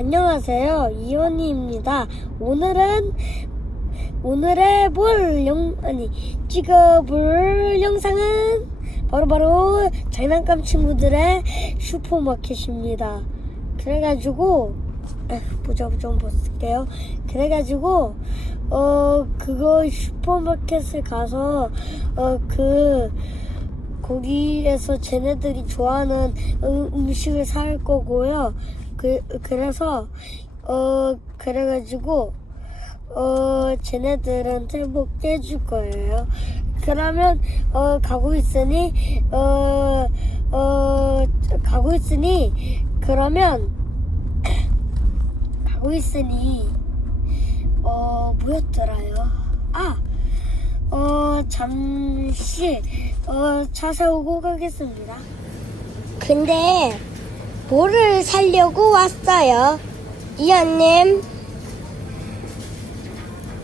안녕하세요. 이원희입니다. 오늘은 오늘의 볼 영, 아니, 찍어볼 영상은 바로바로 장난감 친구들의 슈퍼마켓입니다. 그래가지고, 에, 보자, 좀 볼게요. 그래가지고, 어, 그거 슈퍼마켓을 가서, 어, 그, 거기에서 쟤네들이 좋아하는 음- 음식을 살 거고요. 그, 그래서, 어, 그래가지고, 어, 쟤네들한테 먹게 해줄 거예요. 그러면, 어, 가고 있으니, 어, 어, 가고 있으니, 그러면, 가고 있으니, 어, 뭐였더라요? 아! 어, 잠시, 어, 차 세우고 가겠습니다. 근데, 뭐를 사려고 왔어요? 이현님.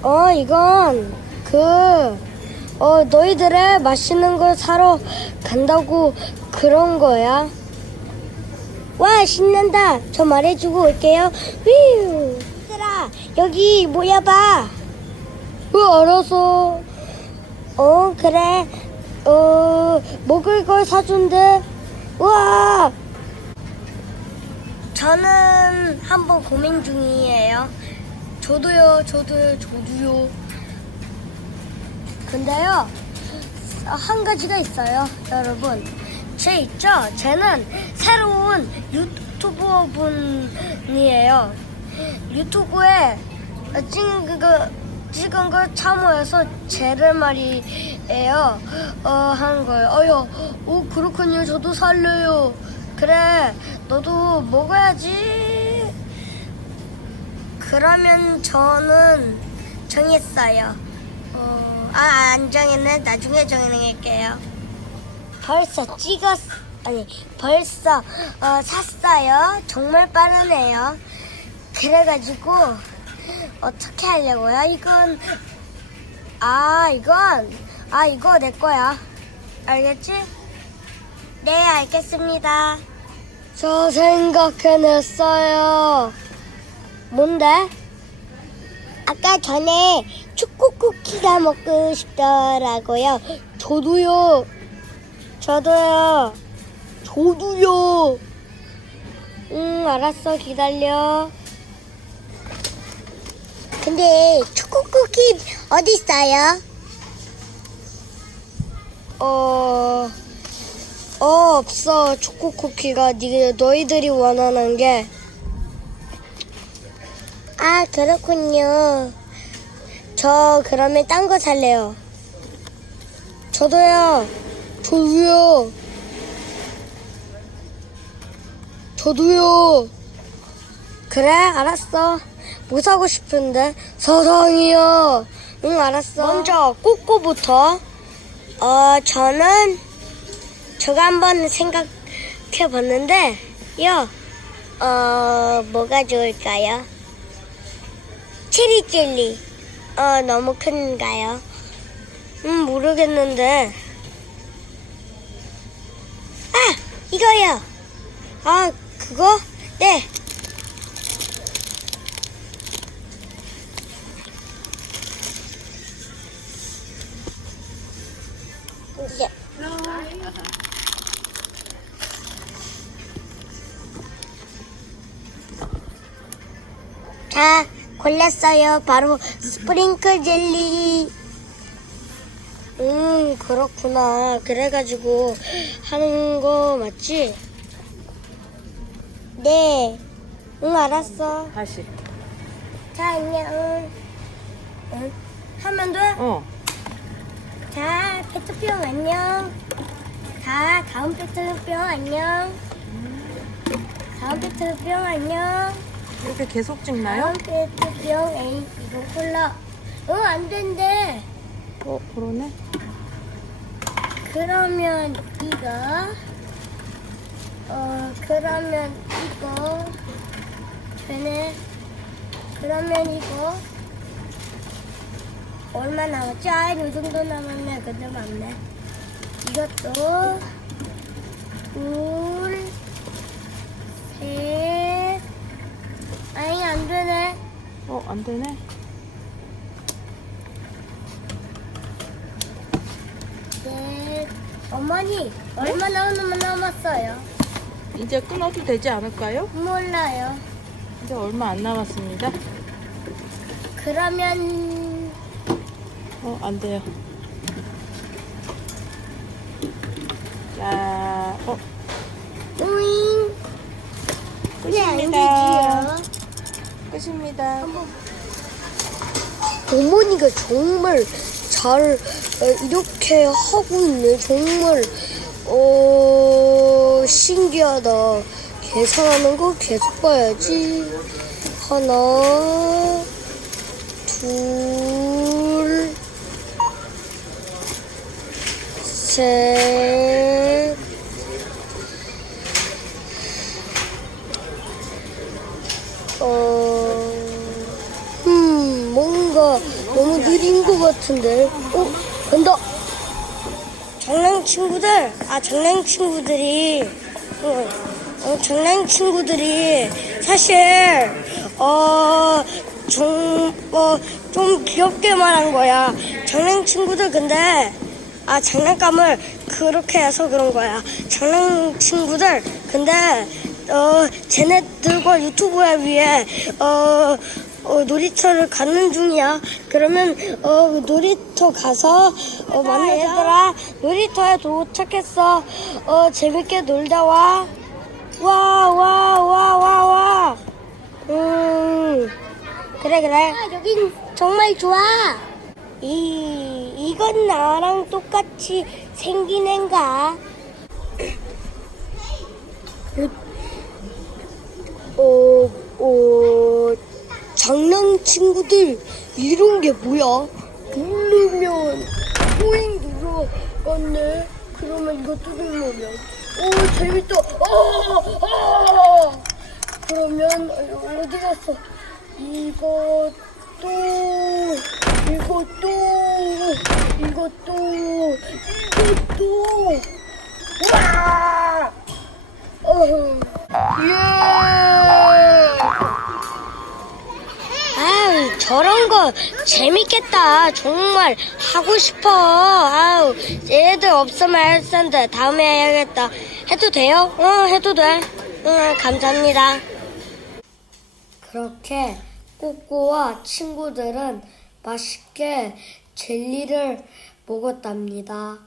어, 이건, 그, 어, 너희들의 맛있는 걸 사러 간다고 그런 거야. 와, 신난다. 저 말해주고 올게요. 휘우. 얘들아, 여기 모여봐. 왜 알아서. 어, 그래. 어, 먹을 걸 사준대. 우와! 저는 한번 고민 중이에요. 저도요, 저도요, 저도요. 근데요, 한 가지가 있어요, 여러분. 쟤 있죠? 쟤는 새로운 유튜버 분이에요. 유튜브에 찍은 그거 찍은 걸 참고해서 쟤를 말이에요. 어, 하는 거예요. 오, 그렇군요. 저도 살려요. 그래, 너도 먹어야지. 그러면 저는 정했어요. 어, 아, 안 정했네. 나중에 정할게요. 벌써 찍었, 아니, 벌써, 어, 샀어요. 정말 빠르네요. 그래가지고, 어떻게 하려고요? 이건, 아, 이건, 아, 이거 내 거야. 알겠지? 네, 알겠습니다. 저 생각해냈어요. 뭔데? 아까 전에 초코 쿠키가 먹고 싶더라고요. 저도요. 저도요. 저도요. 응, 알았어. 기다려. 근데 초코 쿠키 어디 있어요? 어, 어 없어 초코 쿠키가 니 너희들이 원하는 게. 아 그렇군요. 저 그러면 딴 거 살래요. 저도요. 저도요. 저도요. 그래, 알았어. 뭐 사고 싶은데? 사랑이요. 응, 알았어. 먼저, 꼬꼬부터. 어, 저는, 저거 한번 생각해 봤는데, 요, 어, 뭐가 좋을까요? 체리 젤리. 어, 너무 큰가요? 음, 모르겠는데. 아, 이거요. 아, 그거? 네. 자, 골랐어요. 바로 스프링클 젤리. 음, 그렇구나. 그래가지고 하는 거 맞지? 네. 응, 알았어. 다시. 자, 안녕. 응? 하면 돼? 어. 자, 페트병 안녕. 자, 다음 페트병 안녕. 다음 페트병 안녕. 이렇게 계속 찍나요? 페트병 에이, 이거 콜라. 응, 안 된대. 어, 그러네. 그러면 이거. 어, 그러면 이거. 되네. 그러면 이거. 얼마 남았지? 아, 이 정도 남았네. 근데 많네. 이것도. 둘, 셋, 아니 안 되네. 어, 안 되네. 네. 어머니 얼마 남았 남았어요? 이제 끊어도 되지 않을까요? 몰라요. 이제 얼마 안 남았습니다. 그러면 어, 안 돼요. 자, 어, 우잉. 끝입니다. 끝입니다. 어머니가 정말 잘 어, 이렇게 하고 있네. 정말 어 신기하다. 계산하는 거 계속 봐야지. 하나, 둘, 셋. 너무 느린 것 같은데. 어, 간다. 장난 친구들, 아, 장난 친구들이, 어, 어, 장난 친구들이 사실, 어, 좀, 어, 좀 귀엽게 말한 거야. 장난 친구들 근데, 아, 장난감을 그렇게 해서 그런 거야. 장난 친구들, 근데, 어, 쟤네들과 유튜브에 위해, 어, 어, 놀이터를 가는 중이야. 그러면, 어, 놀이터 가서, 어, 만나자. 얘들아, 놀이터에 도착했어. 어, 재밌게 놀다 와. 와, 와, 와, 와, 와. 음, 그래, 그래. 아, 여긴 정말 좋아. 이, 이건 나랑 똑같이 생긴 앤가? 어, 어, 장난 친구들, 이런 게 뭐야? 누르면, 포잉 눌러갔네? 그러면 이것도 누르면, 오, 재밌다! 아! 아! 그러면, 어디 갔어? 이것도, 이것도, 이것도, 이것도, 와! 어흥. 예! 재밌겠다. 정말 하고 싶어. 아유, 얘들 없으면 할 텐데 다음에 해야겠다. 해도 돼요? 응, 해도 돼. 응, 감사합니다. 그렇게 꼬꼬와 친구들은 맛있게 젤리를 먹었답니다.